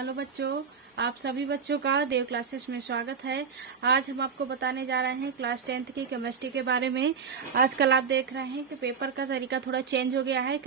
Hello बच्चों, आप सभी बच्चों का देव क्लासेस में स्वागत है। आज हम आपको बताने जा रहे हैं क्लास 10th की केमिस्ट्री के बारे में। आजकल आप देख रहे हैं कि पेपर का तरीका थोड़ा चेंज हो गया है।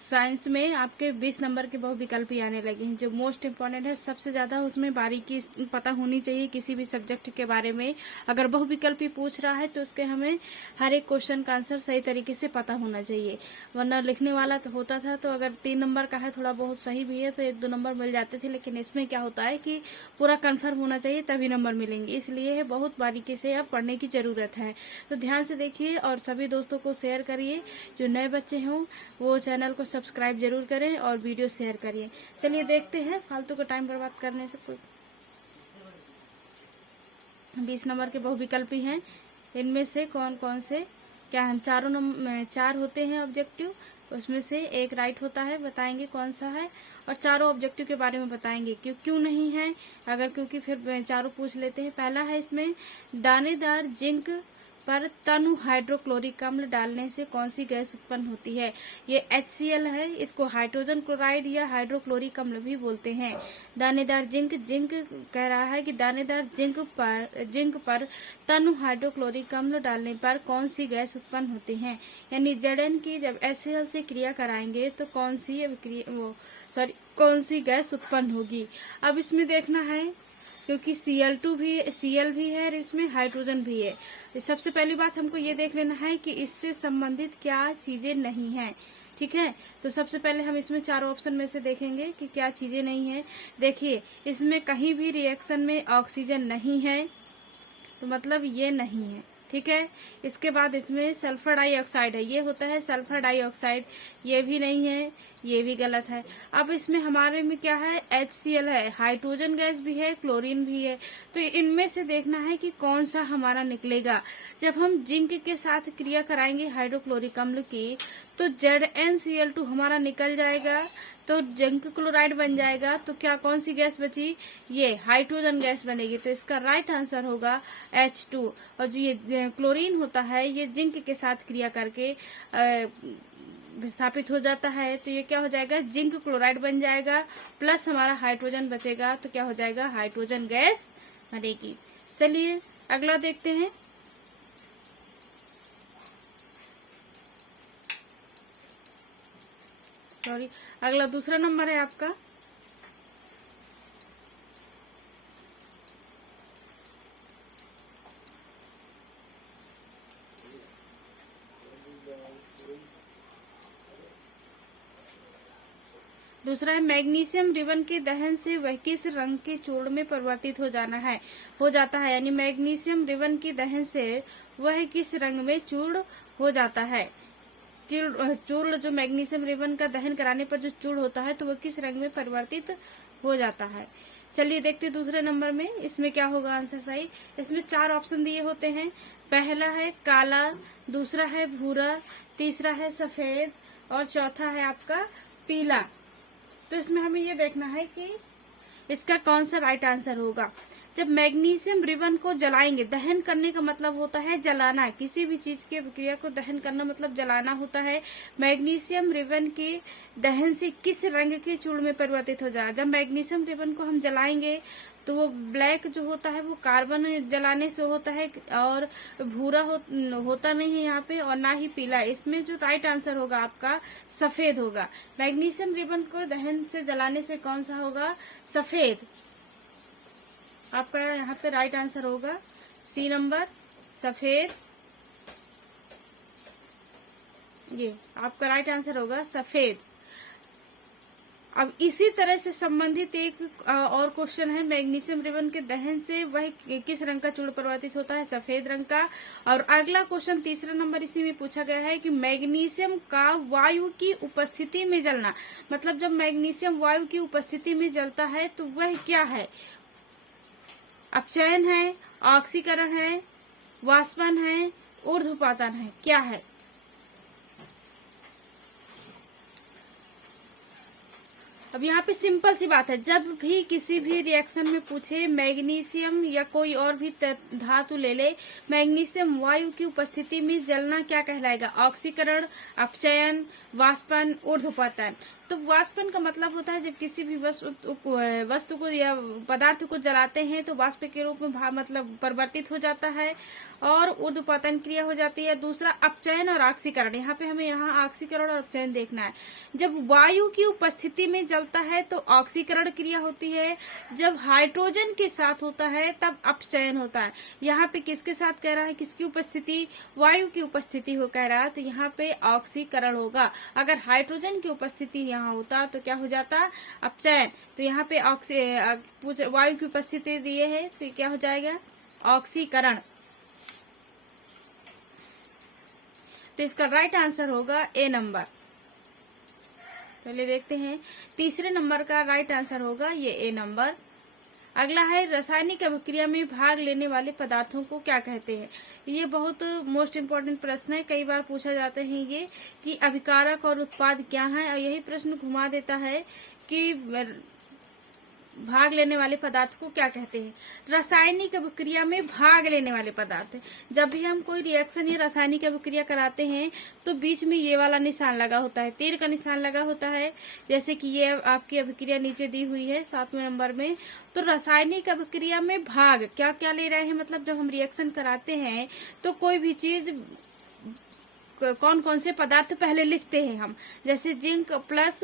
साइंस में आपके 20 नंबर के बहुविकल्पी आने लगे हैं, जो मोस्ट इम्पॉर्टेंट है। सबसे ज़्यादा उसमें बारीकी पता होनी चाहिए किसी भी सब्जेक्ट के बारे में। अगर बहुविकल्पी पूछ रहा है तो उसके हमें हर एक क्वेश्चन का आंसर सही तरीके से पता होना चाहिए, वरना लिखने वाला तो होता था तो अगर 3 नंबर का है, थोड़ा बहुत सही भी है तो 1-2 नंबर मिल जाते थे। लेकिन इसमें क्या होता है कि पूरा कन्फर्म होना चाहिए तभी नंबर मिलेंगे, इसलिए बहुत बारीकी से अब पढ़ने की ज़रूरत है। तो ध्यान से देखिए और सभी दोस्तों को शेयर करिए। जो नए बच्चे हों वो चैनल को सब्सक्राइब जरूर करें और वीडियो शेयर करिए। चलिए देखते हैं, फालतू का टाइम बर्बाद करने से कोई। 20 नंबर के बहुविकल्पी हैं, इनमें से कौन कौन से क्या हम चार होते हैं ऑब्जेक्टिव, उसमें से एक राइट होता है, बताएंगे कौन सा है। और चारों ऑब्जेक्टिव के बारे में बताएंगे क्यों नहीं है, अगर क्योंकि फिर चारों पूछ लेते हैं। पहला है इसमें दानेदार जिंक पर तनु हाइड्रोक्लोरिक अम्ल डालने से कौन सी गैस उत्पन्न होती है। ये HCl है, इसको हाइड्रोजन क्लोराइड या हाइड्रोक्लोरिक अम्ल भी बोलते हैं। दानेदार जिंक कह रहा है कि दानेदार जिंक पर तनु हाइड्रोक्लोरिक अम्ल डालने पर कौन सी गैस उत्पन्न होती है। यानी Zn की जब HCl से क्रिया कराएंगे तो कौन सी गैस उत्पन्न होगी। अब इसमें देखना है क्योंकि Cl भी है और इसमें हाइड्रोजन भी है। सबसे पहली बात हमको ये देख लेना है कि इससे संबंधित क्या चीजें नहीं हैं। ठीक है, तो सबसे पहले हम इसमें चारों ऑप्शन में से देखेंगे कि क्या चीजें नहीं है। देखिए, इसमें कहीं भी रिएक्शन में ऑक्सीजन नहीं है, तो मतलब ये नहीं है। ठीक है, इसके बाद इसमें सल्फर डाइऑक्साइड है, ये होता है सल्फर डाइऑक्साइड, ये भी नहीं है, ये भी गलत है। अब इसमें हमारे में क्या है, HCl है, हाइड्रोजन गैस भी है, क्लोरीन भी है। तो इनमें से देखना है कि कौन सा हमारा निकलेगा। जब हम जिंक के साथ क्रिया कराएंगे हाइड्रोक्लोरिक अम्ल की तो ZnCl2 हमारा निकल जाएगा, तो जिंक क्लोराइड बन जाएगा। तो क्या कौन सी गैस बची, ये हाइड्रोजन गैस बनेगी। तो इसका राइट आंसर होगा H2। और जो ये क्लोरीन होता है ये जिंक के साथ क्रिया करके विस्थापित हो जाता है, तो ये क्या हो जाएगा, जिंक क्लोराइड बन जाएगा, प्लस हमारा हाइड्रोजन बचेगा, तो क्या हो जाएगा, हाइड्रोजन गैस बनेगी। चलिए अगला देखते हैं। अगला दूसरा नंबर है आपका। दूसरा है मैग्नीशियम रिबन के दहन से वह किस रंग के चूर्ण में परिवर्तित हो जाता है। यानी मैग्नीशियम रिबन के दहन से वह किस रंग में चूर्ण हो जाता है। चूर्ण जो मैग्नीशियम रिबन का दहन कराने पर जो चूर्ण होता है तो वो किस रंग में परिवर्तित हो जाता है। चलिए देखते दूसरे नंबर में इसमें क्या होगा आंसर सही। इसमें 4 ऑप्शन दिए होते हैं। पहला है काला, दूसरा है भूरा, तीसरा है सफेद और चौथा है आपका पीला। तो इसमें हमें ये देखना है कि इसका कौन सा राइट आंसर होगा। जब मैग्नीशियम रिबन को जलाएंगे, दहन करने का मतलब होता है जलाना, किसी भी चीज की क्रिया को दहन करना मतलब जलाना होता है। मैग्नीशियम रिबन के दहन से किस रंग के चूर्ण में परिवर्तित हो जाएगा। जब मैग्नीशियम रिबन को हम जलाएंगे तो वो ब्लैक जो होता है वो कार्बन जलाने से होता है, और भूरा होता नहीं है यहाँ पे, और ना ही पीला। इसमें जो राइट आंसर होगा आपका सफेद होगा। मैग्नीशियम रिबन को दहन से जलाने से कौन सा होगा, सफेद। आपका यहाँ पे राइट आंसर होगा C नंबर, सफेद। ये आपका राइट आंसर होगा सफेद। अब इसी तरह से संबंधित एक और क्वेश्चन है, मैग्नीशियम रिबन के दहन से वह किस रंग का चूर्ण परिवर्तित होता है, सफेद रंग का। और अगला क्वेश्चन तीसरा नंबर इसी में पूछा गया है कि मैग्नीशियम का वायु की उपस्थिति में जलना, मतलब जब मैग्नीशियम वायु की उपस्थिति में जलता है तो वह क्या है। अपचयन है, ऑक्सीकरण है, वाष्पन है, ऊर्ध्वपातन है, क्या है। अब यहाँ पे सिंपल सी बात है, जब भी किसी भी रिएक्शन में पूछे मैग्नीशियम या कोई और भी धातु ले ले, मैग्नीशियम वायु की उपस्थिति में जलना क्या कहलाएगा? ऑक्सीकरण, अपचयन, वाष्पन, ऊर्ध्वपतन। तो वाष्पन का मतलब होता है जब किसी भी वस्तु को या पदार्थ को जलाते हैं तो वाष्प के रूप में मतलब परिवर्तित हो जाता है और ऊर्ध्वपतन क्रिया हो जाती है। दूसरा अपचयन और ऑक्सीकरण, यहाँ पे हमें ऑक्सीकरण और अपचयन देखना है। जब वायु की उपस्थिति में जलता है तो ऑक्सीकरण क्रिया होती है, जब हाइड्रोजन के साथ होता है तब अपचयन होता है। यहाँ पे किसके साथ कह रहा है, किसकी उपस्थिति? वायु की उपस्थिति हो कह रहा है, तो यहाँ पे ऑक्सीकरण होगा। अगर हाइड्रोजन की उपस्थिति यहाँ होता तो क्या हो जाता? अपचयन। तो यहाँ पे वायु की उपस्थिति दिए है तो क्या हो जाएगा? ऑक्सीकरण। तो इसका राइट आंसर होगा ए नंबर। पहले देखते हैं, तीसरे नंबर का राइट आंसर होगा ये ए नंबर। अगला है रासायनिक अभिक्रिया में भाग लेने वाले पदार्थों को क्या कहते हैं? ये बहुत मोस्ट इम्पोर्टेंट प्रश्न है, कई बार पूछा जाता है ये कि अभिकारक और उत्पाद क्या है, और यही प्रश्न घुमा देता है कि भाग लेने वाले पदार्थ को क्या कहते हैं? रासायनिक अभिक्रिया में भाग लेने वाले पदार्थ। जब भी हम कोई रिएक्शन या रासायनिक अभिक्रिया कराते हैं तो बीच में ये वाला निशान लगा होता है, तीर का निशान लगा होता है, जैसे कि ये आपकी अभिक्रिया नीचे दी हुई है 7वें नंबर में। तो रासायनिक अभिक्रिया में भाग क्या क्या ले रहे हैं, मतलब जब हम रिएक्शन कराते हैं तो कोई भी चीज, कौन कौन से पदार्थ पहले लिखते हैं हम, जैसे जिंक प्लस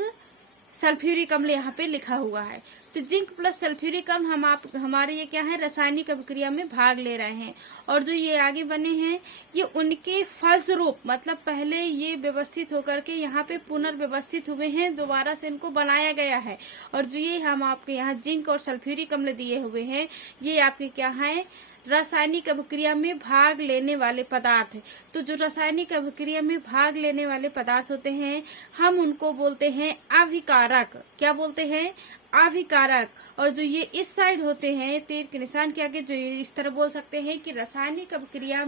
सल्फ्यूरिक अम्ल यहाँ पे लिखा हुआ है, तो जिंक प्लस सल्फ्यूरिक अम्ल हमारे ये क्या है? रासायनिक अभिक्रिया में भाग ले रहे हैं। और जो ये आगे बने हैं ये उनके फलस्वरूप, मतलब पहले ये व्यवस्थित होकर के यहाँ पे पुनर्व्यवस्थित हुए हैं, दोबारा से इनको बनाया गया है। और जो ये हम आपके यहाँ जिंक और सल्फ्यूरिक अम्ल दिए हुए हैं ये आपके क्या है? रासायनिक अभिक्रिया में भाग लेने वाले पदार्थ। तो जो रासायनिक अभिक्रिया में भाग लेने वाले पदार्थ होते हैं हम उनको बोलते हैं अभिकारक। क्या बोलते हैं? अभिकारक। और जो ये इस साइड होते हैं तीर के निशान के आगे, जो इस तरह बोल सकते हैं कि रासायनिक अभिक्रिया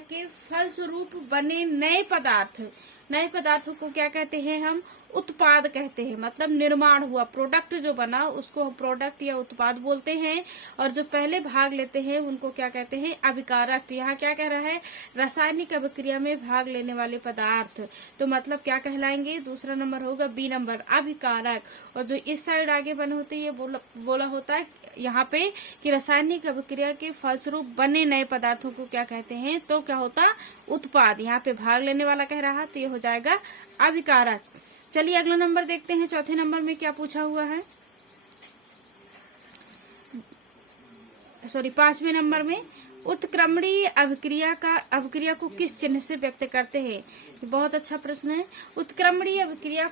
के फलस्वरूप बने नए पदार्थों को क्या कहते हैं? हम उत्पाद कहते हैं। मतलब निर्माण हुआ प्रोडक्ट जो बना उसको हम प्रोडक्ट या उत्पाद बोलते हैं। और जो पहले भाग लेते हैं उनको क्या कहते हैं? अभिकारक। तो यहाँ क्या कह रहा है? रासायनिक अभिक्रिया में भाग लेने वाले पदार्थ, तो मतलब क्या कहलाएंगे? दूसरा नंबर होगा बी नंबर, अभिकारक। और जो इस साइड आगे बने होते हैं ये बोला होता है यहाँ पे कि रासायनिक अभिक्रिया के फलस्वरूप बने नए पदार्थों को क्या कहते हैं? तो क्या होता? उत्पाद। यहाँ पे भाग लेने वाला कह रहा तो ये हो जाएगा अभिकारक। चलिए अगला नंबर देखते हैं, चौथे नंबर में क्या पूछा हुआ है, 5वें नंबर में उत्क्रमणीय अभिक्रिया को किस चिन्ह से व्यक्त करते हैं? बहुत अच्छा प्रश्न है। उत्क्रमणीय अभिक्रिया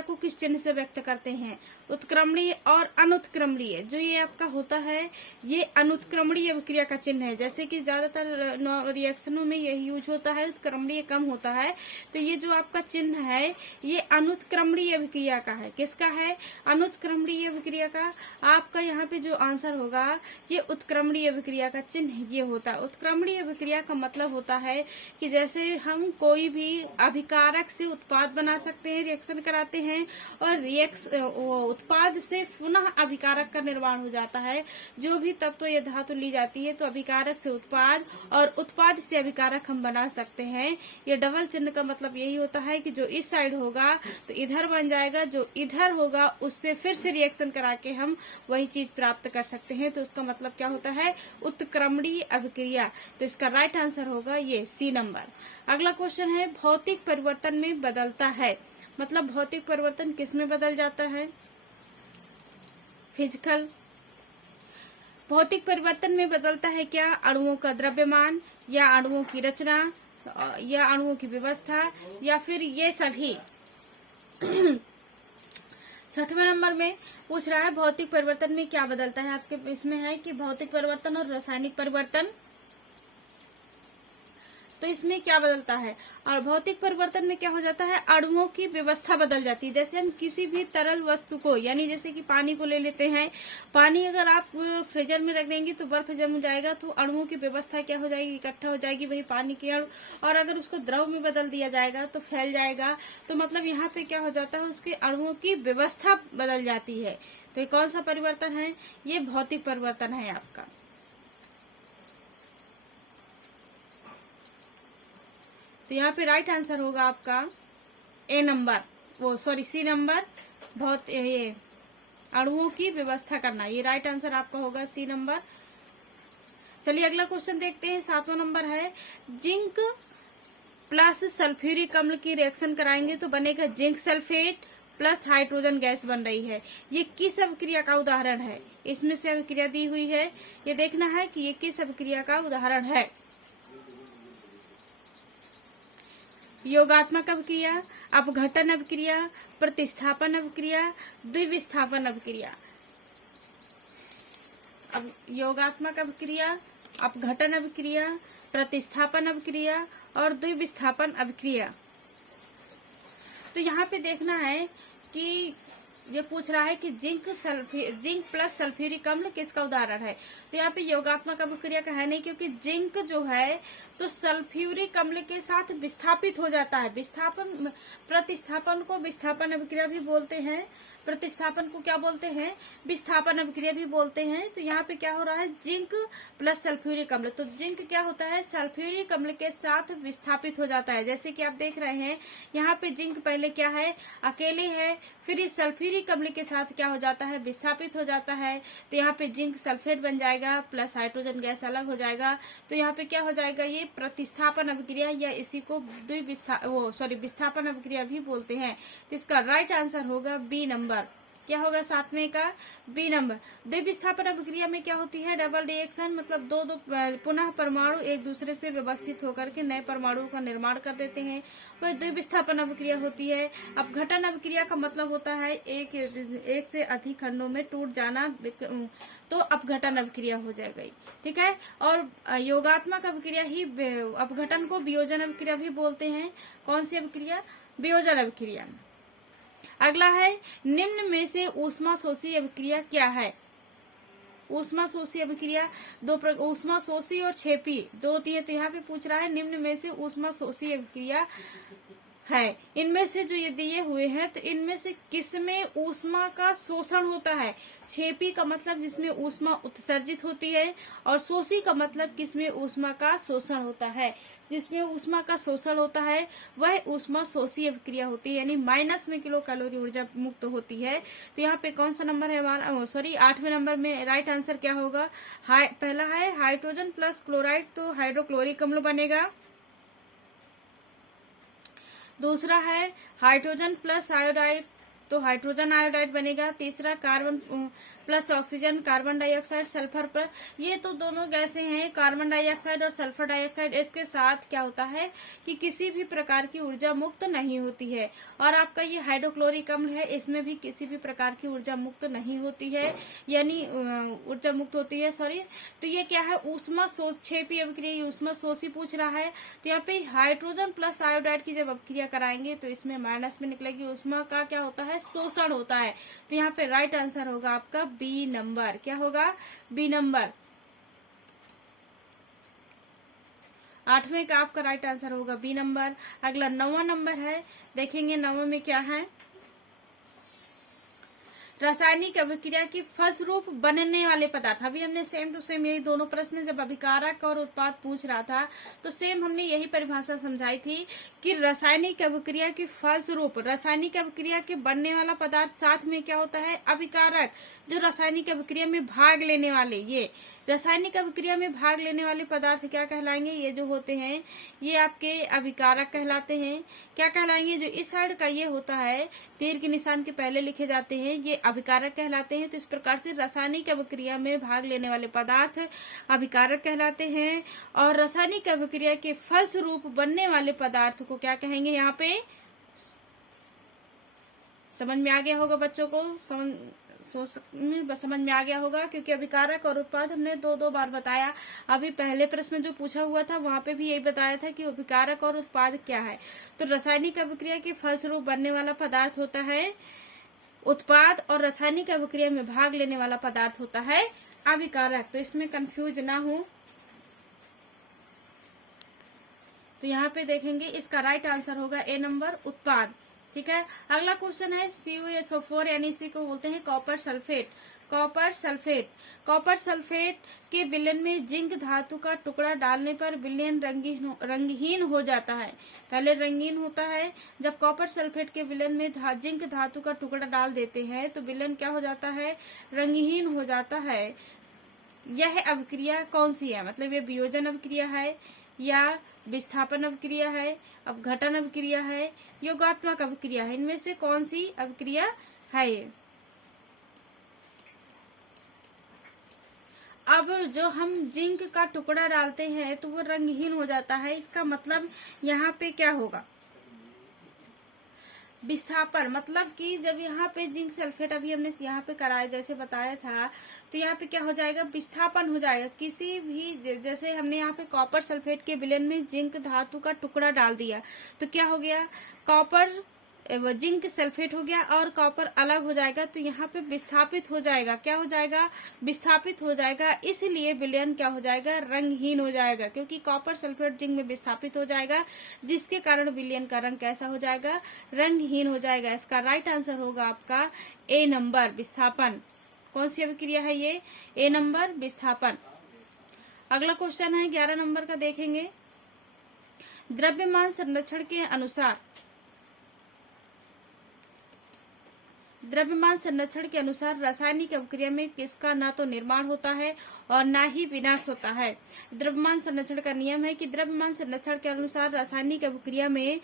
को किस चिन्ह से व्यक्त करते हैं? उत्क्रमणीय और अनुत्क्रमणीय। जो ये आपका होता है ये अनुत्क्रमणीय अभिक्रिया का चिन्ह है। जैसे कि ज्यादातर रिएक्शनों में यही यूज होता है, उत्क्रमणीय कम होता है। तो ये जो आपका चिन्ह है ये अनुत्क्रमणीय अभिक्रिया का है। किसका है? अनुत्क्रमणीय अभिक्रिया का। आपका यहाँ पे जो आंसर होगा ये उत्क्रमणीय अभिक्रिया का चिन्ह ये होता है। उत्क्रमणीय अभिक्रिया का मतलब होता है कि जैसे हम कोई भी अभिकारक से उत्पाद बना सकते हैं, रिएक्शन कराते हैं, और उत्पाद से पुनः अभिकारक का निर्माण हो जाता है। जो भी तत्व या धातु ली जाती है तो अभिकारक से उत्पाद और उत्पाद से अभिकारक हम बना सकते हैं। ये डबल चिन्ह का मतलब यही होता है कि जो इस साइड होगा तो इधर बन जाएगा, जो इधर होगा उससे फिर से रिएक्शन करा के हम वही चीज प्राप्त कर सकते हैं। तो उसका मतलब क्या होता है? उत्क्रमणीय अभिक्रिया। तो इसका राइट आंसर होगा ये सी नंबर। अगला क्वेश्चन है भौतिक परिवर्तन में बदलता है, मतलब भौतिक परिवर्तन किस में बदल जाता है? फिजिकल। भौतिक परिवर्तन में बदलता है क्या? अणुओं का द्रव्यमान या अणुओं की रचना या अणुओं की व्यवस्था या फिर ये सभी। 6वें नंबर में पूछ रहा है भौतिक परिवर्तन में क्या बदलता है। आपके इसमें है कि भौतिक परिवर्तन और रासायनिक परिवर्तन। तो इसमें क्या बदलता है। और भौतिक परिवर्तन में क्या हो जाता है, अणुओं की व्यवस्था बदल जाती है। जैसे हम किसी भी तरल वस्तु को, यानी जैसे कि पानी को ले लेते हैं, पानी अगर आप फ्रीजर में रख देंगे तो बर्फ जम जाएगा, तो अणुओं की व्यवस्था क्या हो जाएगी, इकट्ठा हो जाएगी वही पानी के अणु। और अगर उसको द्रव में बदल दिया जाएगा तो फैल जाएगा। तो मतलब यहाँ पे क्या हो जाता है, उसके अणुओं की व्यवस्था बदल जाती है। तो ये कौन सा परिवर्तन है, ये भौतिक परिवर्तन है आपका। तो यहाँ पे राइट आंसर होगा आपका सी नंबर, बहुत ये अणुओं की व्यवस्था करना, ये राइट आंसर आपका होगा सी नंबर। चलिए अगला क्वेश्चन देखते हैं, 7वां नंबर है, जिंक प्लस सल्फ्यूरिक अम्ल की रिएक्शन कराएंगे तो बनेगा zinc sulphate plus hydrogen gas बन रही है। ये किस अभिक्रिया का उदाहरण है, इसमें से अभिक्रिया दी हुई है, ये देखना है कि ये किस अभिक्रिया का उदाहरण है। योगात्मक अभिक्रिया, अपघटन अभिक्रिया, प्रतिस्थापन अभिक्रिया, द्विविस्थापन अभिक्रिया। अब योगात्मक अभिक्रिया, अपघटन अभिक्रिया, प्रतिस्थापन अभिक्रिया और द्विविस्थापन अभिक्रिया। तो यहाँ पे देखना है कि ये पूछ रहा है कि जिंक प्लस सल्फ्यूरिक अम्ल किसका उदाहरण है। तो यहाँ पे योगात्मक अभिक्रिया का है नहीं, क्योंकि जिंक जो है तो सल्फ्यूरिक अम्ल के साथ विस्थापित हो जाता है। प्रतिस्थापन को विस्थापन अभिक्रिया भी बोलते हैं, प्रतिस्थापन को क्या बोलते हैं, विस्थापन अभिक्रिया भी बोलते हैं। तो यहाँ पे क्या हो रहा है, जिंक प्लस सल्फ्यूरिक अम्ल, तो जिंक क्या होता है, सल्फ्यूरिक अम्ल के साथ विस्थापित हो जाता है। जैसे कि आप देख रहे हैं यहाँ पे जिंक पहले क्या है, अकेले है, फिर इस सल्फ्यूरिक अम्ल के साथ क्या हो जाता है, विस्थापित हो जाता है। तो यहाँ पे जिंक सल्फेट बन जाएगा प्लस हाइड्रोजन गैस अलग हो जाएगा। तो यहाँ पे क्या हो जाएगा, ये प्रतिस्थापन अभिक्रिया या इसी को विस्थापन अभिक्रिया भी बोलते हैं। तो इसका राइट आंसर होगा बी नंबर। क्या होगा 7वें का, बी नंबर। द्विविस्थापन अभिक्रिया में क्या होती है, डबल रिएक्शन, मतलब दो पुनः परमाणु एक दूसरे से व्यवस्थित होकर के नए परमाणुओं का निर्माण कर देते हैं, वह द्विविस्थापन अभिक्रिया होती है। अपघटन अभिक्रिया का मतलब होता है एक से अधिक खंडों में टूट जाना, तो अपघटन अभिक्रिया हो जाएगा, ठीक है। और योगात्मक अभिक्रिया ही अपघटन को वियोजन अभिक्रिया भी बोलते हैं। कौन सी अभिक्रिया, वियोजन अभिक्रिया। अगला है, निम्न में से ऊष्माशोषी अभिक्रिया क्या है। ऊष्माशोषी अभिक्रिया ऊष्माशोषी और क्षेपी दो होती है। तो यहाँ पे पूछ रहा है निम्न में से ऊष्माशोषी अभिक्रिया है, इनमें से जो ये दिए हुए हैं, तो इनमें से किसमें ऊष्मा का शोषण होता है। क्षेपी का मतलब जिसमें ऊष्मा उत्सर्जित होती है, और शोषी का मतलब किसमें ऊष्मा का शोषण होता है। जिसमें ऊष्मा का शोषण होता है वह ऊष्मा शोषी अभिक्रिया होती है, यानी माइनस में किलो कैलोरी ऊर्जा मुक्त होती है। तो यहाँ पे कौन सा नंबर है हमारा, 8वें नंबर में राइट आंसर क्या होगा, पहला है हाइड्रोजन प्लस क्लोराइड, तो हाइड्रोक्लोरिक अम्ल बनेगा। दूसरा है हाइड्रोजन प्लस आयोडाइड, तो हाइड्रोजन आयोडाइड बनेगा। तीसरा carbon plus oxygen, carbon dioxide, sulphur plus, ये तो दोनों गैसें हैं, कार्बन डाइऑक्साइड और सल्फर डाइऑक्साइड। इसके साथ क्या होता है कि किसी भी प्रकार की ऊर्जा मुक्त नहीं होती है। और आपका ये हाइड्रोक्लोरिक अम्ल है, इसमें भी किसी भी प्रकार की ऊर्जा मुक्त नहीं होती है, यानी ऊर्जा मुक्त होती है, तो ये क्या है, ऊष्मा क्षेपी अभिक्रिया, ऊष्मा शोषी पूछ रहा है। तो यहाँ पे हाइड्रोजन प्लस आयोडाइड की जब अभिक्रिया कराएंगे तो इसमें माइनस में निकलेगी, ऊष्मा का क्या होता है, शोषण होता है। तो यहाँ पे राइट आंसर होगा आपका बी नंबर। क्या होगा, बी नंबर। 8वें का आपका राइट आंसर होगा बी नंबर। अगला 9वां नंबर है, देखेंगे 9वां में क्या है, रासायनिक अभिक्रिया की फलस्वरूप बनने वाले पदार्थ। अभी हमने सेम टू सेम यही दोनों प्रश्न, जब अभिकारक और उत्पाद पूछ रहा था तो सेम हमने यही परिभाषा समझाई थी कि रासायनिक अभिक्रिया की फलस्वरूप, रासायनिक अभिक्रिया के बनने वाला पदार्थ, साथ में क्या होता है, अभिकारक, जो रासायनिक अभिक्रिया में भाग लेने वाले, ये रासायनिक अभिक्रिया में भाग लेने वाले पदार्थ क्या कहलाएंगे, ये जो होते हैं ये आपके अभिकारक कहलाते हैं। क्या कहलाएंगे, जो इस साइड का ये होता है, तीर के निशान के पहले लिखे जाते हैं, ये अभिकारक कहलाते हैं। तो इस प्रकार से रासायनिक अभिक्रिया में भाग लेने वाले पदार्थ अभिकारक कहलाते हैं, और रासायनिक अभिक्रिया के फलस्वरूप बनने वाले पदार्थ को क्या कहेंगे। यहाँ पे समझ में आ गया होगा बच्चों को, समझ में आ गया होगा, क्योंकि अभिकारक और उत्पाद हमने दो बार बताया। अभी पहले प्रश्न जो पूछा हुआ था वहां पे भी यही बताया था कि अभिकारक और उत्पाद क्या है। तो रासायनिक अभिक्रिया के फलस्वरूप बनने वाला पदार्थ होता है उत्पाद, और रासायनिक अभिक्रिया में भाग लेने वाला पदार्थ होता है अभिकारक। तो इसमें कंफ्यूज ना हो। तो यहाँ पे देखेंगे इसका राइट आंसर होगा ए नंबर, उत्पाद। ठीक है, अगला क्वेश्चन है CuSO4 यानी इसी को बोलते हैं copper sulphate. Copper sulphate, copper sulphate के विलयन में जिंक धातु का टुकड़ा डालने पर विलयन रंगहीन हो जाता है। पहले रंगीन होता है, जब कॉपर सल्फेट के विलयन में जिंक धातु का टुकड़ा डाल देते हैं तो विलयन क्या हो जाता है, रंगहीन हो जाता है। यह अभिक्रिया कौन सी है, मतलब ये वियोजन अभिक्रिया है या विस्थापन अभिक्रिया है, अपघटन अभिक्रिया है, योगात्मक अभिक्रिया है, इनमें से कौन सी अभिक्रिया है ये। अब जो हम जिंक का टुकड़ा डालते हैं तो वो रंगहीन हो जाता है, इसका मतलब यहाँ पे क्या होगा, विस्थापन। मतलब कि जब यहाँ पे जिंक सल्फेट अभी हमने यहाँ पे कराया जैसे बताया था, तो यहाँ पे क्या हो जाएगा, विस्थापन हो जाएगा। किसी भी जैसे हमने यहाँ पे कॉपर सल्फेट के विलयन में जिंक धातु का टुकड़ा डाल दिया तो क्या हो गया, कॉपर जिंक सल्फेट हो गया और कॉपर अलग हो जाएगा, तो यहाँ पे विस्थापित हो जाएगा। क्या हो जाएगा, विस्थापित हो जाएगा, इसलिए विलयन क्या हो जाएगा, रंगहीन हो जाएगा, क्योंकि कॉपर सल्फेट जिंक में विस्थापित हो जाएगा, जिसके कारण विलयन का रंग कैसा हो जाएगा, रंगहीन हो जाएगा। इसका राइट आंसर होगा आपका ए नंबर, विस्थापन। कौन सी अभिक्रिया है ये, ए नंबर, विस्थापन। अगला क्वेश्चन है 11 नंबर का, देखेंगे। द्रव्यमान संरक्षण के अनुसार, द्रव्यमान संरक्षण के अनुसार रासायनिक अभिक्रिया में किसका ना तो निर्माण होता है और ना ही विनाश होता है। द्रव्यमान संरक्षण का नियम है कि द्रव्यमान संरक्षण के अनुसार रासायनिक अभिक्रिया में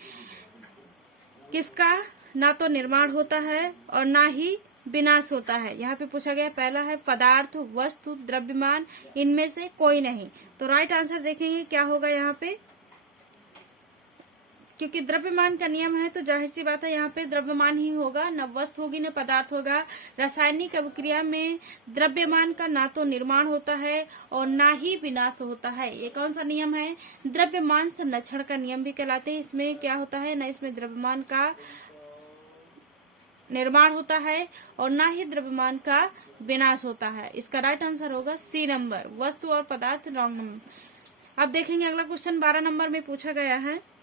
किसका ना तो निर्माण होता है और ना ही विनाश होता है। यहाँ पे पूछा गया, पहला है पदार्थ, वस्तु, द्रव्यमान, इनमें से कोई नहीं। तो राइट आंसर देखेंगे क्या होगा यहाँ पे, क्योंकि द्रव्यमान का नियम है तो जाहिर सी बात है यहाँ पे द्रव्यमान ही होगा, न वस्तु होगी न पदार्थ होगा। रासायनिक अभिक्रिया में द्रव्यमान का ना तो निर्माण होता है और ना ही विनाश होता है। ये कौन सा नियम है, द्रव्यमान संरक्षण का नियम भी कहलाते हैं। इसमें क्या होता है, न इसमें द्रव्यमान का निर्माण होता है और ना ही द्रव्यमान का विनाश होता है। इसका राइट आंसर होगा सी नंबर, वस्तु और पदार्थ, रॉन्ग नंबर। अब देखेंगे अगला क्वेश्चन 12 नंबर में पूछा गया है,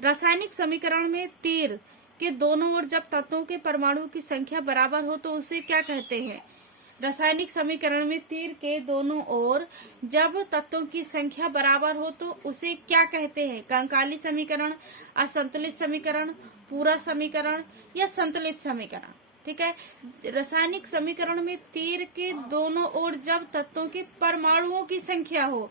रासायनिक समीकरण में तीर के दोनों ओर जब तत्वों के परमाणु की संख्या बराबर हो तो उसे क्या कहते हैं। रासायनिक समीकरण में तीर के दोनों ओर जब तत्वों की संख्या बराबर हो तो उसे क्या कहते हैं। कंकाली समीकरण, असंतुलित समीकरण, पूरा समीकरण या संतुलित समीकरण। ठीक है, रासायनिक समीकरण में तीर के दोनों ओर जब तत्वों के परमाणुओं की संख्या हो,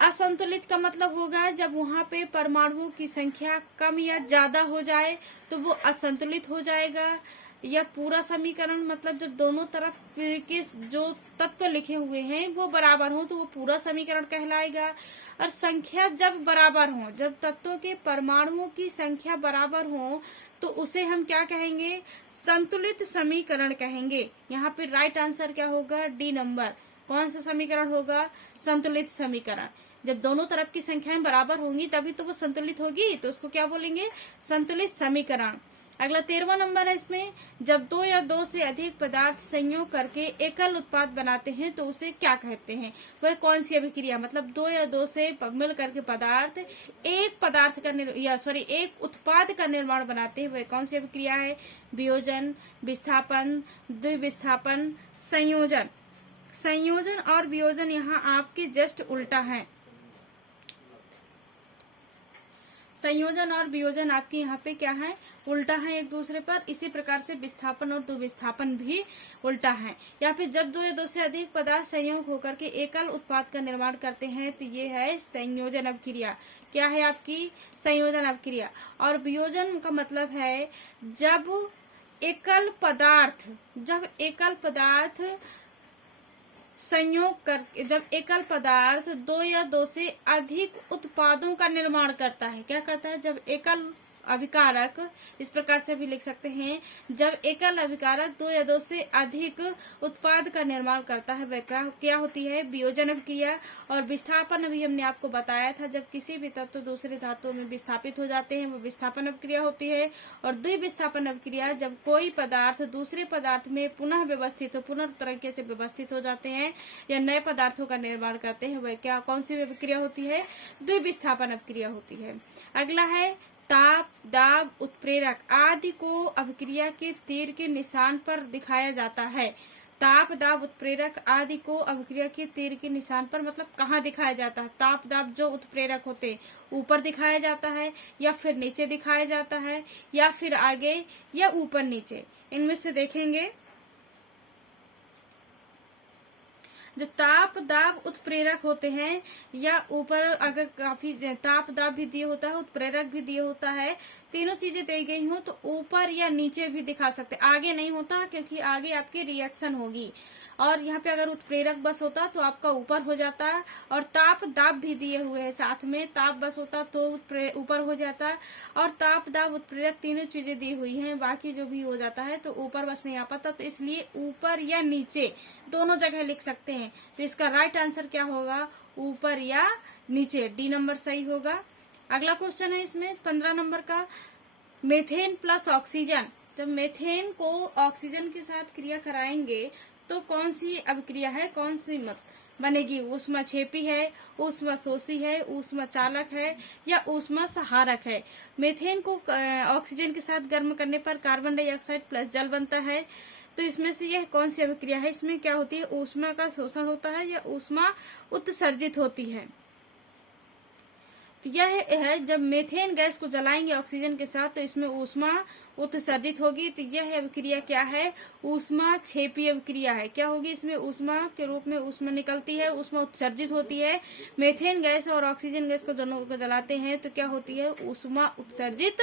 असंतुलित का मतलब होगा जब वहां पे परमाणुओं की संख्या कम या ज्यादा हो जाए तो वो असंतुलित हो जाएगा। या पूरा समीकरण मतलब जब दोनों तरफ के जो तत्व लिखे हुए हैं वो बराबर हो तो वो पूरा समीकरण कहलाएगा। और संख्या जब बराबर हो, जब तत्वों के परमाणुओं की संख्या बराबर हो तो उसे हम क्या कहेंगे, संतुलित समीकरण कहेंगे। यहाँ पे राइट आंसर क्या होगा, डी नंबर। कौन सा समीकरण होगा, संतुलित समीकरण। जब दोनों तरफ की संख्याएं बराबर होंगी तभी तो वो संतुलित होगी, तो उसको क्या बोलेंगे, संतुलित समीकरण। अगला 13वां नंबर है, इसमें जब दो या दो से अधिक पदार्थ संयोग करके एकल उत्पाद बनाते हैं तो उसे क्या कहते हैं। वह कौन सी अभिक्रिया, मतलब दो या दो से मिल करके पदार्थ एक उत्पाद का निर्माण बनाते हैं, वह कौन सी अभिक्रिया है। वियोजन, विस्थापन, द्विविस्थापन, संयोजन। संयोजन और वियोजन यहाँ आपके जस्ट उल्टा है। संयोजन और वियोजन आपके यहाँ पे क्या है, उल्टा है एक दूसरे पर। इसी प्रकार से विस्थापन और द्विविस्थापन भी उल्टा है। या फिर जब दो या दो से अधिक पदार्थ संयोग होकर के एकल उत्पाद का निर्माण करते हैं तो ये है संयोजन अभिक्रिया। क्या है आपकी, संयोजन अभिक्रिया। और वियोजन का मतलब है जब एकल पदार्थ संयोग करके, जब एकल पदार्थ दो या दो से अधिक उत्पादों का निर्माण करता है। क्या करता है, जब एकल अभिकारक इस प्रकार से भी लिख सकते हैं, जब एकल अभिकारक दो या दो से अधिक उत्पाद का निर्माण करता है वह क्या होती है? वियोजन अभिक्रिया। और विस्थापन अभी हमने आपको बताया था, जब किसी भी तत्व दूसरे धातुओं में विस्थापित हो जाते हैं वो विस्थापन अभिक्रिया होती है। और द्विविस्थापन अभिक्रिया, जब कोई पदार्थ दूसरे पदार्थ में पुनः व्यवस्थित हो, पुनः तरीके से व्यवस्थित हो जाते हैं या नए पदार्थों का निर्माण करते हैं, वह क्या कौन सी अभिक्रिया होती है? द्विविस्थापन अभिक्रिया होती है। अगला है ताप, दाब, उत्प्रेरक आदि को अभिक्रिया के तीर के निशान पर दिखाया जाता है। ताप, दाब, उत्प्रेरक आदि को अभिक्रिया के तीर के निशान पर मतलब कहाँ दिखाया जाता है? ताप, दाब जो उत्प्रेरक होते ऊपर दिखाया जाता है या फिर नीचे दिखाया जाता है या फिर आगे या ऊपर नीचे, इनमें से देखेंगे। जो ताप, दाब, उत्प्रेरक होते हैं या ऊपर अगर काफी ताप, दाब भी दिए होता है, उत्प्रेरक भी दिए होता है, तीनों चीजें दी गई हो तो ऊपर या नीचे भी दिखा सकते। आगे नहीं होता क्योंकि आगे आपकी रिएक्शन होगी। और यहाँ पे अगर उत्प्रेरक बस होता तो आपका ऊपर हो जाता। और ताप, दाब भी दिए हुए हैं साथ में, ताप बस होता तो ऊपर हो जाता। और ताप, दाब, उत्प्रेरक तीनों चीजें दी हुई हैं, बाकी जो भी हो जाता है तो ऊपर बस नहीं आ पाता, तो इसलिए ऊपर या नीचे दोनों जगह लिख सकते हैं। तो इसका राइट आंसर क्या होगा? ऊपर या नीचे, डी नंबर सही होगा। अगला क्वेश्चन है इसमें 15 नंबर का, मेथेन प्लस ऑक्सीजन। जब मेथेन को ऑक्सीजन के साथ क्रिया कराएंगे तो कौन सी अभिक्रिया है, कौन सी मत बनेगी? ऊष्माक्षेपी है, ऊष्माशोषी है, ऊष्मा चालक है या ऊष्मा सहारक है? मेथेन को ऑक्सीजन के साथ गर्म करने पर कार्बन डाइऑक्साइड प्लस जल बनता है, तो इसमें से यह कौन सी अभिक्रिया है? इसमें क्या होती है? ऊष्मा का शोषण होता है या ऊष्मा उत्सर्जित होती है? तो यह है जब मेथेन गैस को जलाएंगे ऑक्सीजन के साथ तो इसमें ऊष्मा उत्सर्जित होगी, तो यह अभिक्रिया क्या है? ऊष्माक्षेपी अभिक्रिया है। क्या होगी? इसमें ऊष्मा के रूप में ऊष्मा निकलती है, ऊष्मा उत्सर्जित होती है। मेथेन गैस और ऑक्सीजन गैस को दोनों को जलाते हैं तो क्या होती है? ऊष्मा उत्सर्जित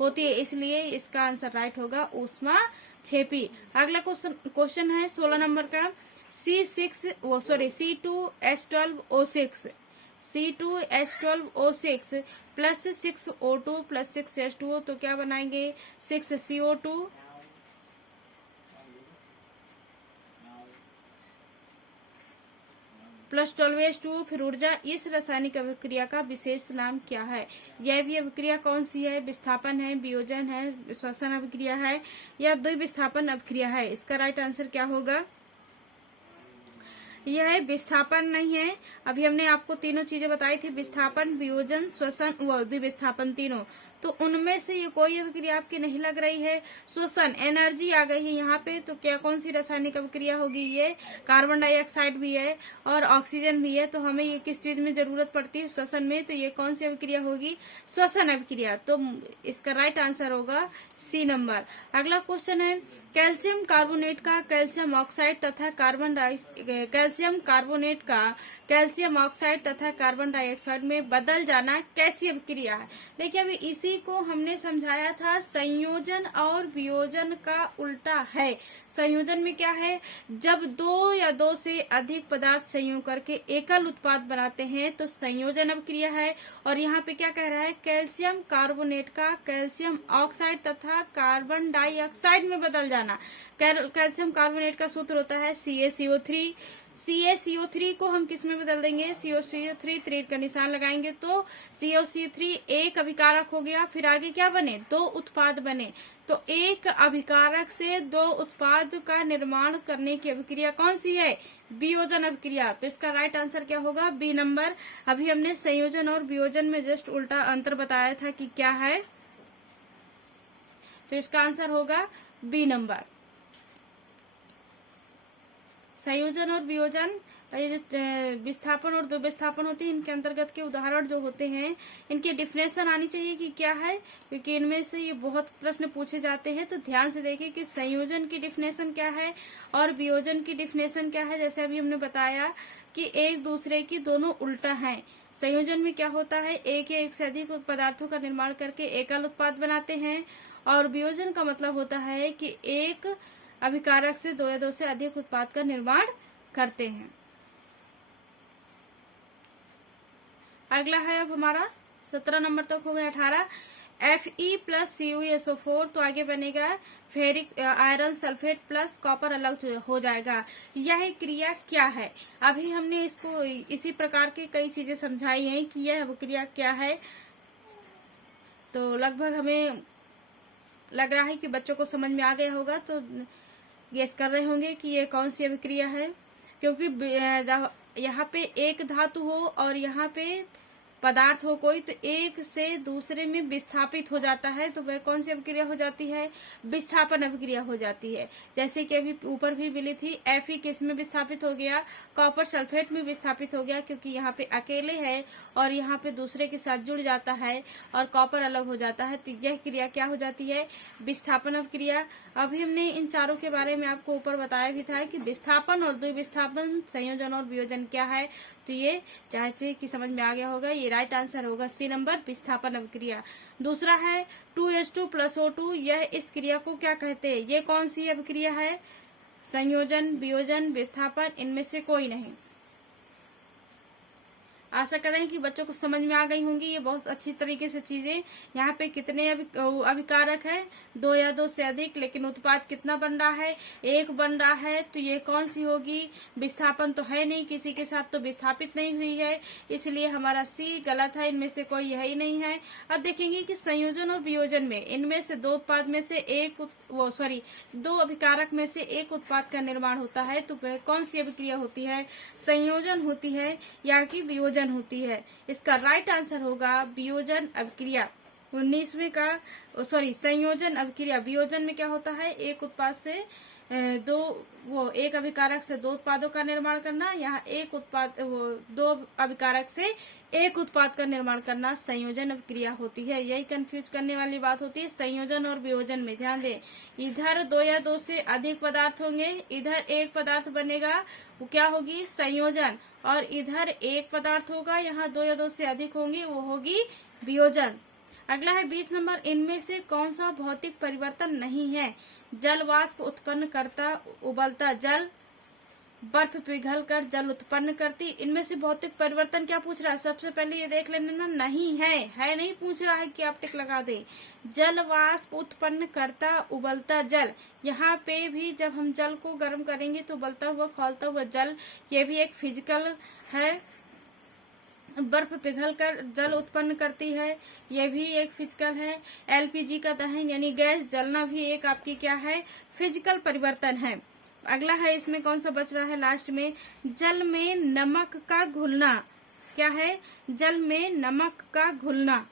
होती है, इसलिए इसका आंसर राइट होगा ऊष्माक्षेपी। अगला क्वेश्चन है 16 नंबर का, C2H12O6 C2H12O6 plus 6O2 plus 6H2O, तो क्या बनाएंगे? 6CO2 प्लस 12H2O, फिर ऊर्जा। इस रासायनिक अभिक्रिया का विशेष नाम क्या है? यह भी अभिक्रिया कौन सी है? विस्थापन है, वियोजन है, श्वसन अभिक्रिया है या द्विविस्थापन अभिक्रिया है? इसका राइट आंसर क्या होगा? यह विस्थापन नहीं है। अभी हमने आपको तीनों चीजें बताई थी, विस्थापन, वियोजन, श्वसन व द्विविस्थापन तीनों, तो उनमें से ये कोई अभिक्रिया आपकी नहीं लग रही है। श्वसन, एनर्जी आ गई है यहाँ पे, तो क्या कौन सी रासायनिक अभिक्रिया होगी? ये कार्बन डाइऑक्साइड भी है और ऑक्सीजन भी है, तो हमें ये किस चीज में जरूरत पड़ती है? श्वसन में, तो ये कौन सी अभिक्रिया होगी? श्वसन अभिक्रिया। तो इसका राइट आंसर होगा सी नंबर। अगला क्वेश्चन है, कैल्शियम कार्बोनेट का कैल्शियम ऑक्साइड तथा कैल्शियम कार्बोनेट का कैल्शियम ऑक्साइड तथा कार्बन डाइऑक्साइड में बदल जाना कैसी अभिक्रिया है? देखिए अभी इसी को हमने समझाया था, संयोजन और वियोजन का उल्टा है। संयोजन में क्या है? जब दो या दो से अधिक पदार्थ संयोग करके एकल उत्पाद बनाते हैं तो संयोजन अभिक्रिया है। और यहाँ पे क्या कह रहा है? कैल्शियम कार्बोनेट का कैल्शियम ऑक्साइड तथा कार्बन डाइऑक्साइड में बदल जाना। कैल्शियम कार्बोनेट का सूत्र होता है CaCO3। CaCO3 को हम किस में बदल देंगे? CaCO3 त्रिक का निशान लगाएंगे तो CaCO3 एक अभिकारक हो गया, फिर आगे क्या बने? दो उत्पाद बने। तो एक अभिकारक से दो उत्पाद का निर्माण करने की अभिक्रिया कौन सी है? वियोजन अभिक्रिया। तो इसका राइट आंसर क्या होगा? B number. अभी हमने संयोजन और वियोजन में जस्ट उल्टा अंतर बताया था कि क्या है, तो इसका आंसर होगा बी नंबर। संयोजन और वियोजन, ये जो विस्थापन और द्विविस्थापन होती है, इनके अंतर्गत के उदाहरण जो होते हैं इनकी डेफिनेशन आनी चाहिए कि क्या है, क्योंकि इनमें से ये बहुत प्रश्न पूछे जाते हैं। तो ध्यान से देखें कि संयोजन की डेफिनेशन क्या है और वियोजन की डेफिनेशन क्या है। जैसे अभी हमने बताया कि एक दूसरे की दोनों उल्टा है। संयोजन में क्या होता है? एक या एक से अधिक पदार्थों का निर्माण करके एकल उत्पाद बनाते हैं। और वियोजन का मतलब होता है कि एक अभिकारक से दो या दो से अधिक उत्पाद का निर्माण करते हैं। अगला है अब हमारा 17 नंबर तक हो गया 18। Fe+CuSO4, तो आगे बनेगा ferric iron sulphate plus copper अलग हो जाएगा। यह क्रिया क्या है? अभी हमने इसको इसी प्रकार की कई चीजें समझाई हैं कि यह क्रिया क्या है, तो लगभग हमें लग रहा है कि बच्चों को समझ में आ गया होगा, तो गेस कर रहे होंगे कि ये कौन सी अभिक्रिया है। क्योंकि यहाँ पे एक धातु हो और यहाँ पे पदार्थ हो कोई, तो एक से दूसरे में विस्थापित हो जाता है, तो वह कौन सी अभिक्रिया हो जाती है? विस्थापन अभिक्रिया हो जाती है। जैसे कि अभी ऊपर भी मिली थी, Fe किस में विस्थापित हो गया? कॉपर सल्फेट में विस्थापित हो गया, क्योंकि यहाँ पे अकेले है और यहाँ पे दूसरे के साथ जुड़ जाता है और कॉपर अलग हो जाता है, तो यह क्रिया क्या हो जाती है? विस्थापन अभिक्रिया। अभी हमने इन चारों के बारे में आपको ऊपर बताया भी था कि विस्थापन और द्विविस्थापन, संयोजन और वियोजन क्या है, तो ये चाहे से कि समझ में आ गया होगा। ये राइट आंसर होगा सी नंबर, विस्थापन अभिक्रिया। दूसरा है 2H2+O2, यह इस क्रिया को क्या कहते हैं? ये कौन सी अभिक्रिया है? संयोजन, वियोजन, विस्थापन, इनमें से कोई नहीं। आशा कर रहे हैं कि बच्चों को समझ में आ गई होंगी ये बहुत अच्छी तरीके से चीजें। यहाँ पे कितने अभिकारक है? 2 या 2 से अधिक, लेकिन उत्पाद कितना बन रहा है? 1 बन रहा है, तो ये कौन सी होगी? विस्थापन तो है नहीं, किसी के साथ तो विस्थापित नहीं हुई है, इसलिए हमारा सी गलत है, इनमें से कोई यही नहीं है। अब देखेंगे कि संयोजन और वियोजन में इनमें से 2 उत्पाद में से एक 2 अभिकारक में से एक उत्पाद का निर्माण होता है, तो वह कौन सी अभिक्रिया होती है? संयोजन होती है या कि वियोजन होती है? इसका राइट आंसर होगा वियोजन अभिक्रिया। 19वें का संयोजन अभिक्रिया। वियोजन में क्या होता है? एक उत्पाद से एक अभिकारक से 2 उत्पादों का निर्माण करना। यहाँ एक उत्पाद 2 अभिकारक से एक उत्पाद का निर्माण करना संयोजन अभिक्रिया होती है। यही कंफ्यूज करने वाली बात होती है संयोजन और वियोजन में। ध्यान दें, इधर 2 या 2 से अधिक पदार्थ होंगे, इधर एक पदार्थ बनेगा, वो क्या होगी? संयोजन। और इधर एक पदार्थ होगा, यहाँ 2 या 2 से अधिक होंगे, वो होगी वियोजन। अगला है 20 नंबर, इनमें से कौन सा भौतिक परिवर्तन नहीं है? जल वाष्प उत्पन्न करता उबलता जल, बर्फ पिघलकर जल उत्पन्न करती। इनमें से भौतिक परिवर्तन क्या पूछ रहा है? सबसे पहले ये देख लेना ना, नहीं है नहीं पूछ रहा है कि आप टिक लगा दें। जल वाष्प उत्पन्न करता उबलता जल, यहाँ पे भी जब हम जल को गर्म करेंगे तो उबलता हुआ खौलता हुआ जल, ये भी एक फिजिकल है। बर्फ पिघलकर जल उत्पन्न करती है, यह भी एक फिजिकल है। एलपीजी का दहन यानी गैस जलना भी एक आपकी क्या है? फिजिकल परिवर्तन है। अगला है, इसमें कौन सा बच रहा है लास्ट में? जल में नमक का घुलना। क्या है? जल में नमक का घुलना।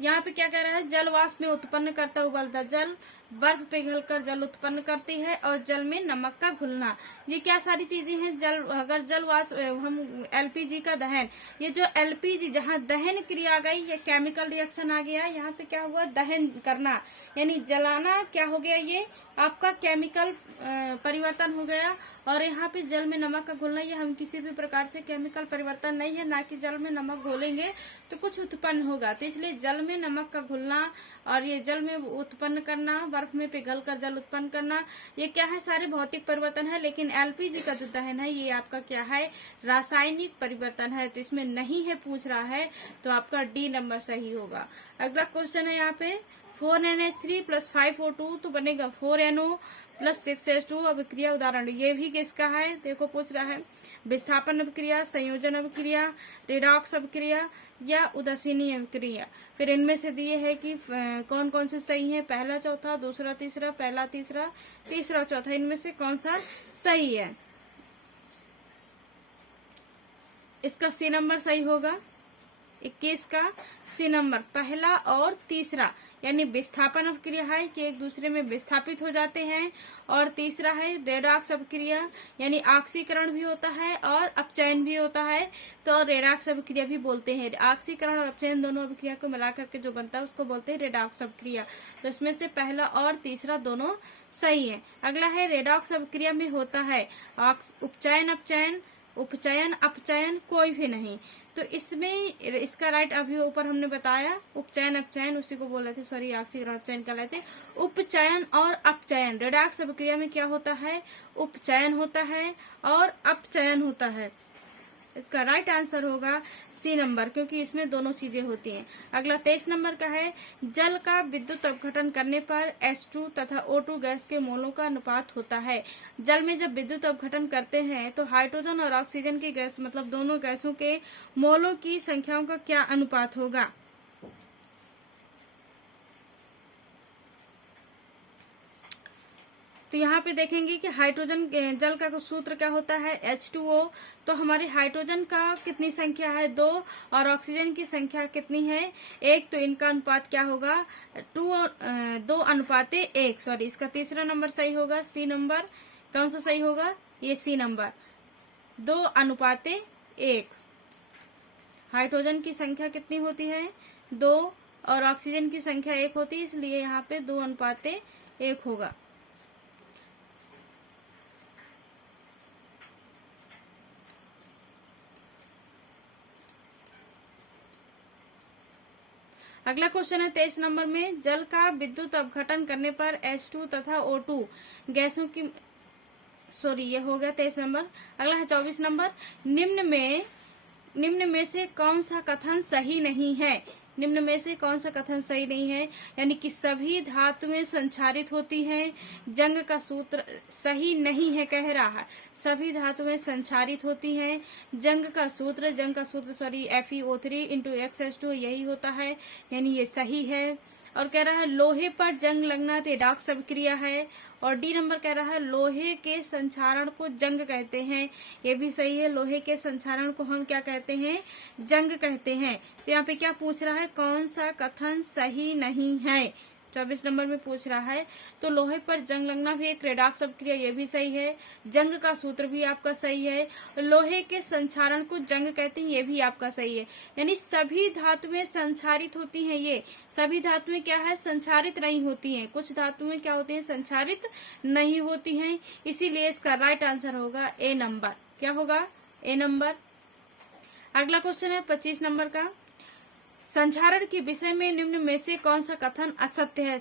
यहाँ पे क्या कह रहा है? जल वाष्प में उत्पन्न करता उबलता जल, बर्फ पिघलकर जल उत्पन्न करती है और जल में नमक का घुलना। ये क्या सारी चीजें हैं? अगर जल वाष्प हम एलपीजी का दहन, ये जो एलपीजी जहाँ दहन क्रिया आ गई, ये केमिकल रिएक्शन आ गया। यहाँ पे क्या हुआ? दहन करना यानी जलाना, क्या हो गया? ये आपका केमिकल परिवर्तन हो गया। और यहाँ पे जल में नमक का घुलना, ये हम किसी भी प्रकार से केमिकल परिवर्तन नहीं है, ना कि जल में नमक घोलेंगे तो कुछ उत्पन्न होगा। तो इसलिए जल में नमक का घुलना और ये जल में उत्पन्न करना, बर्फ में पिघलकर जल उत्पन्न करना, ये क्या है? सारे भौतिक परिवर्तन है। लेकिन एलपीजी का जो दहन है ये आपका क्या है? रासायनिक परिवर्तन है। तो इसमें नहीं है पूछ रहा है, तो आपका डी नंबर सही होगा। अगला क्वेश्चन है यहाँ पे 4NH3 + 5O2, तो बनेगा 4NO + 6H2 अभिक्रिया उदाहरण। ये भी किसका है? देखो पूछ रहा है विस्थापन अभिक्रिया, संयोजन अभिक्रिया, रिडॉक्स अभिक्रिया या उदासीनी अभिक्रिया। फिर इनमें से दिए है कि कौन कौन से सही है? पहला चौथा, दूसरा तीसरा, पहला तीसरा, तीसरा चौथा, इनमें से कौन सा सही है? इसका सी नंबर सही होगा। 21 का सी नंबर, पहला और तीसरा, यानी विस्थापन अभिक्रिया है कि एक दूसरे में विस्थापित हो जाते हैं। और तीसरा है रेडॉक्स अभिक्रिया, यानी ऑक्सीकरण भी होता है और अपचयन भी होता है, तो रेडॉक्स अभिक्रिया भी बोलते हैं। ऑक्सीकरण और अपचयन दोनों अभिक्रिया को मिलाकर के जो बनता है उसको बोलते हैं रेडॉक्स अभिक्रिया। तो इसमें से पहला और तीसरा दोनों सही है। अगला है रेडॉक्स अभिक्रिया में होता है उपचयन अपचयन, उपचयन अपचयन कोई भी नहीं। तो इसमें इसका राइट अभी ऊपर हमने बताया उपचयन अपचयन उसी को बोल रहे थे, सॉरी ऑक्सीकरण अपचयन कर रहे थे। उपचयन और अपचयन रेडॉक्स अभिक्रिया में क्या होता है, उपचयन होता है और अपचयन होता है। इसका राइट आंसर होगा सी नंबर, क्योंकि इसमें दोनों चीजें होती हैं। अगला 23 नंबर का है, जल का विद्युत अपघटन करने पर H2 तथा O2 गैस के मोलों का अनुपात होता है। जल में जब विद्युत अपघटन करते हैं तो हाइड्रोजन और ऑक्सीजन की गैस मतलब दोनों गैसों के मोलों की संख्याओं का क्या अनुपात होगा। तो यहाँ पे देखेंगे कि हाइड्रोजन जल का सूत्र क्या होता है H2O। तो हमारे हाइड्रोजन का कितनी संख्या है 2 और ऑक्सीजन की संख्या कितनी है 1, तो इनका अनुपात क्या होगा 2:1। सॉरी, इसका तीसरा नंबर सही होगा, सी नंबर। कौन सा सही होगा, ये सी नंबर 2:1। हाइड्रोजन की संख्या कितनी होती है 2 और ऑक्सीजन की संख्या 1 होती है, इसलिए यहाँ पे 2:1 होगा। अगला क्वेश्चन है 23 नंबर में, जल का विद्युत अपघटन करने पर H2 तथा O2 गैसों की, सॉरी ये हो गया 23 नंबर। अगला है 24 नंबर, निम्न में से कौन सा कथन सही नहीं है। निम्न में से कौन सा कथन सही नहीं है, यानी कि सभी धातुएं संचारित होती हैं। जंग का सूत्र सही नहीं है कह रहा है, सभी धातुएं संचारित होती हैं। जंग का सूत्र सॉरी FeO3 × XH2 यही होता है, यानी ये सही है। और कह रहा है लोहे पर जंग लगना रेडॉक्स अभिक्रिया है। और डी नंबर कह रहा है लोहे के संक्षारण को जंग कहते हैं, ये भी सही है। लोहे के संक्षारण को हम क्या कहते हैं, जंग कहते हैं। तो यहाँ पे क्या पूछ रहा है, कौन सा कथन सही नहीं है, 24 नंबर में पूछ रहा है। तो लोहे पर जंग लगना भी एक रेडॉक्स अभिक्रिया, ये भी सही है। जंग का सूत्र भी आपका सही है। लोहे के संक्षारण को जंग कहते हैं, ये भी आपका सही है। यानी सभी धातुएं संक्षारित होती हैं। ये सभी धातुएं क्या है, संक्षारित नहीं होती हैं। कुछ धातुएं क्या होती हैं, संक्षारित नहीं होती हैं। इसीलिए इसका राइट आंसर होगा ए नंबर। क्या होगा, ए नंबर। अगला क्वेश्चन है 25 नंबर का, संक्षारण के विषय में निम्न में से कौन सा कथन असत्य है।